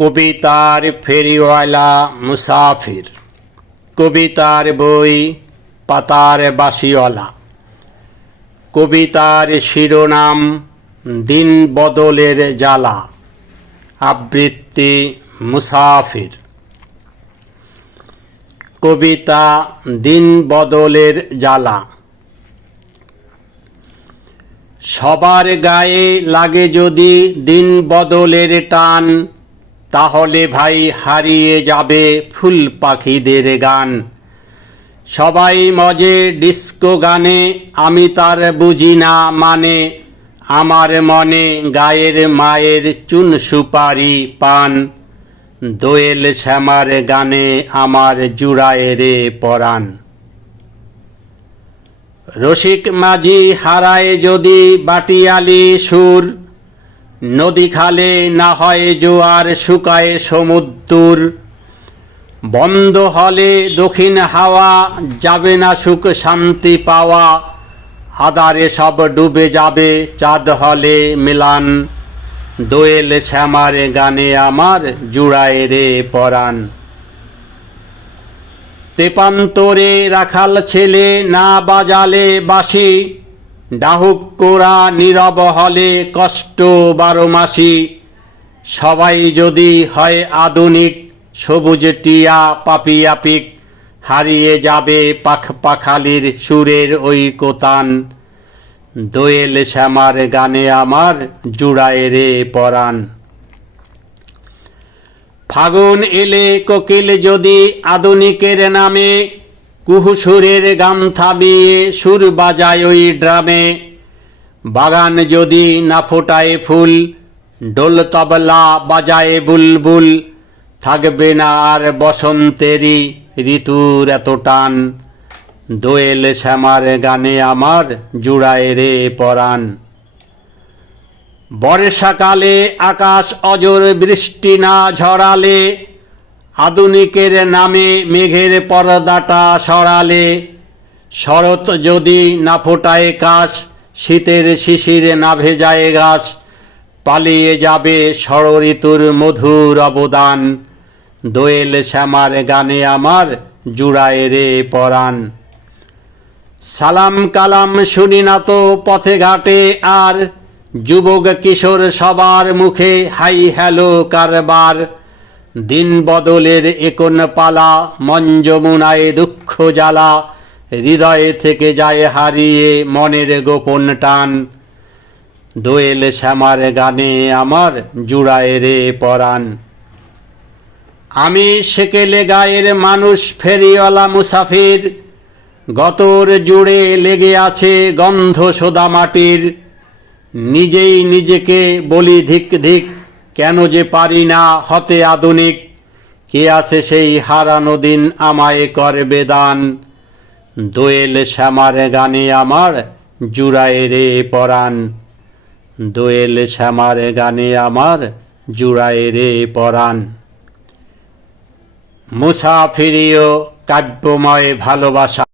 কবিতার ফেরিওয়ালা মুসাফির, কবিতার বই পাতার বাসিওয়ালা। কবিতার শিরোনাম দিন বদলের জ্বালা, আবৃত্তি মুসাফির। কবিতা দিন বদলের জ্বালা। সবার গায়ে লাগে যদি দিন বদলের টান তাহলে ভাই হারিয়ে যাবে ফুল পাখিদের গান। সবাই মজে ডিস্কো গানে, আমি তার বুঝি না মানে। আমার মনে গায়ের মায়ের চুন সুপারি পান। দোয়েল শ্যামার গানে আমার জুড়ায় রে পরাণ। রসিক মাঝি হারায় যদি বাটিয়ালি সুর নদী খালে না হয় জোয়ার শুকায় সমুদ্র বন্ধ হলে দক্ষিণ হাওয়া, যাবে না সুখ শান্তি পাওয়া। আদারে সব ডুবে যাবে চাঁদ হলে মিলান। দোয়েল শ্যামার গানে আমার জুড়ায় রে পরাণ। তেপান্তরে রাখাল ছেলে না বাজালে বাসি ডাহুক কোরা নীরব হলে কষ্ট বারো মাসি সবাই যদি হয় আধুনিক, সবুজ টিয়া পাপিয়াপিক হারিয়ে যাবে পাখ পাখালির সুরের ওই কোতান। দোয়েল শ্যামার গানে আমার জুড়ায় রে পরাণ। ফাগুন এলে কোকিল যদি আধুনিকের নামে কুহুসুরের গান থামিয়ে সুর বাজায় ওই ড্রামে। বাগান যদি না ফোটায় ফুল, ডোল তবলা বাজায় বুলবুল। থাকবে না আর বসন্তেরই ঋতুর এত টান। দোয়েল শ্যামার গানে আমার জুড়ায় রে পরাণ। বর্ষাকালে আকাশ অজর বৃষ্টি না ঝরালে আধুনিকের নামে মেঘের পর্দাটা সরালে, শরৎ যদি না ফোটায় কাশ, শীতের শিশির না ভেজায় গাছ পালিয়ে যাবে ষড়ঋতুর মধুর অবদান। দোয়েল শ্যামার গানে আমার জুড়ায় রে পরাণ। সালাম কালাম শুনি না তো পথে ঘাটে আর, যুবক কিশোর সবার মুখে হাই হ্যালো কারবার। দিন বদলের একন পালা মন যমুনায় দুঃখ জ্বালা, হৃদয়ে থেকে যায় হারিয়ে মনের গোপন টান। দোয়েল শ্যামার গানে আমার জুড়ায় রে পরাণ। আমি সেকেলে গায়ের মানুষ, ফেরিওয়ালা মুসাফির। গতর জুড়ে লেগে আছে গন্ধ সোদা মাটির। নিজেই নিজেকে বলি ধিক ধিক কেন যে পারি না হতে আধুনিক? কে আছে সেই হারানো দিন আমায় করবে দান দোয়েল শ্যামার গানে আমার জুড়ায় রে পরাণ। দোয়েল শ্যামার গানে আমার জুড়ায় রে পরাণ। মুসাফিরিও কাব্যময় ভালোবাসা।